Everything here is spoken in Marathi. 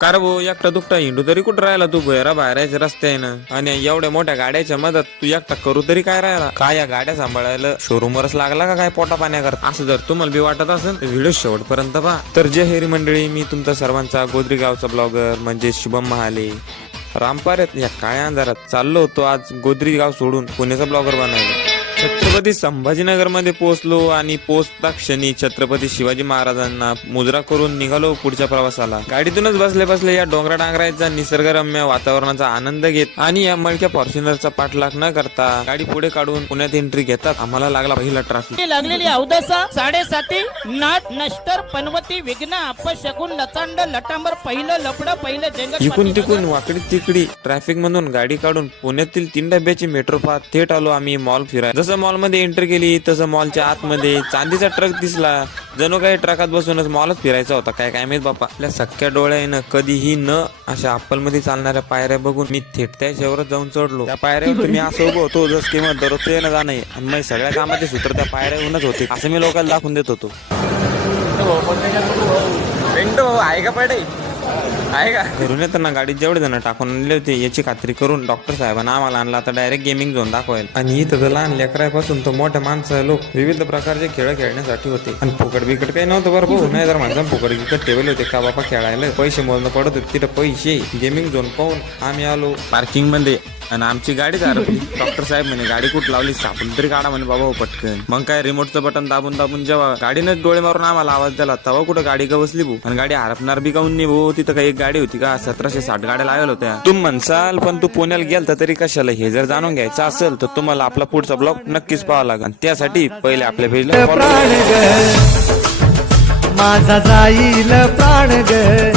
कार भाऊ एकटा दुकटा हिंडू तरी कुठं राहिला तू? भैरा बाहेरच्या रस्ते आहे ना. आणि एवढ्या मोठ्या गाड्याच्या मदत तू एकटा करू तरी काय राहिला? काय या गाड्या सांभाळायला शोरूमवरच लागला का काय पोटा पाण्याकरता? असं जर तुम्हाला बी वाटत असेल तर व्हिडिओ शेवटपर्यंत पहा. तर जय हेरी मंडळी मी तुमचा सर्वांचा गोदरी गावचा ब्लॉगर म्हणजे शुभम महाले. रामपारेत या काळ्या अंधारात चाललो होतो आज गोदरी गाव सोडून पुण्याचा ब्लॉगर बनायला. छत्रपती संभाजीनगरमध्ये पोहोचलो आणि पोहोचता क्षणी छत्रपती शिवाजी महाराजांना मुजरा करून निघालो पुढच्या प्रवासाला. गाडीतूनच बसले बसले या डोंगरा डांगराचा निसर्गरम्य वातावरणाचा आनंद घेत आणि या मळक्या फॉर्च्युनरचा पाठलाग न करता गाडी पुढे काढून पुण्यात एंट्री घेतात. आम्हाला लागला पहिला ट्रॅफिक लागलेली अवदसा साडेसाती नाट नष्टर पनवती विघ्न अपशकुन लचांड लटांबर पहिलं लपड पहिलं जंगल इकून तिकून वाकडी तिकडी ट्रॅफिक मधून गाडी काढून पुण्यातील तीन डब्याची मेट्रो पाहत थेट आलो आम्ही मॉल फिराय जसं मॉलमध्ये एंट्री केली तसं मॉलच्या आतमध्ये. चांदीचा ट्रक दिसला. जणू काही ट्रकात बसूनच मॉलच फिरायचा होता. काय काय माहीत बाप्पा? आपल्या सख्या डोळ्यानं कधीही न अशा अप्पलमध्ये चालणाऱ्या पायऱ्या बघून मी थेट त्या शेवरच जाऊन चढलो. त्या पायऱ्यावर मी असं उभं होतो जस किंवा दररोजचं येणं जाणं आहे. आणि मग सगळ्या कामाचे सूत्र त्या पायऱ्या येऊनच होते. असं मी लोकांना दाखवून देत होतो. आहे का पडे आहे का? घरून येताना गाडीत जेवढे जण टाकून आणले होते याची खात्री करून डॉक्टर साहेबांना आम्हाला आणला आता डायरेक्ट गेमिंग झोन दाखवायला आणि इथं तर लहान लेकरापासून तो मोठ्या माणसं लोक विविध प्रकारचे खेळ खेळण्यासाठी होते. आणि फुकट बिकट काही नव्हतं बरं भाऊ नाही जर माणसं फुकट बिकट ठेवले होते. का बापा खेळायला? पैसे मोजणं पडत होते. तिथं पैसे. गेमिंग झोन पाहून आम्ही आलो. पार्किंगमध्ये आणि आमची गाडी हरपली डॉक्टर साहेब म्हणे गाडी कुठं लावली सापडून तरी काढा म्हणे बाबा हो पटकन. मग काय रिमोटचं बटन दाबून दाबून जेव्हा गाडीनं डोळे मारून आम्हाला आवाज दिला तेव्हा कुठं गाडी गवसली भाऊ आणि गाडी हरपणार बी काऊन नाही भाऊ तिथं काही एक गाडी होती का? सतराशे साठ गाड्या लावल्या होत्या. तुम्ही म्हणसाल पण तू पुण्याला गेलता तरी कशाला? हे जर जाणून घ्यायचं असेल तर तुम्हाला आपला पुढचा ब्लॉग नक्कीच पाहावा लागेल त्यासाठी पहिले आपल्या पेजला माझा जाईल प्राण ग.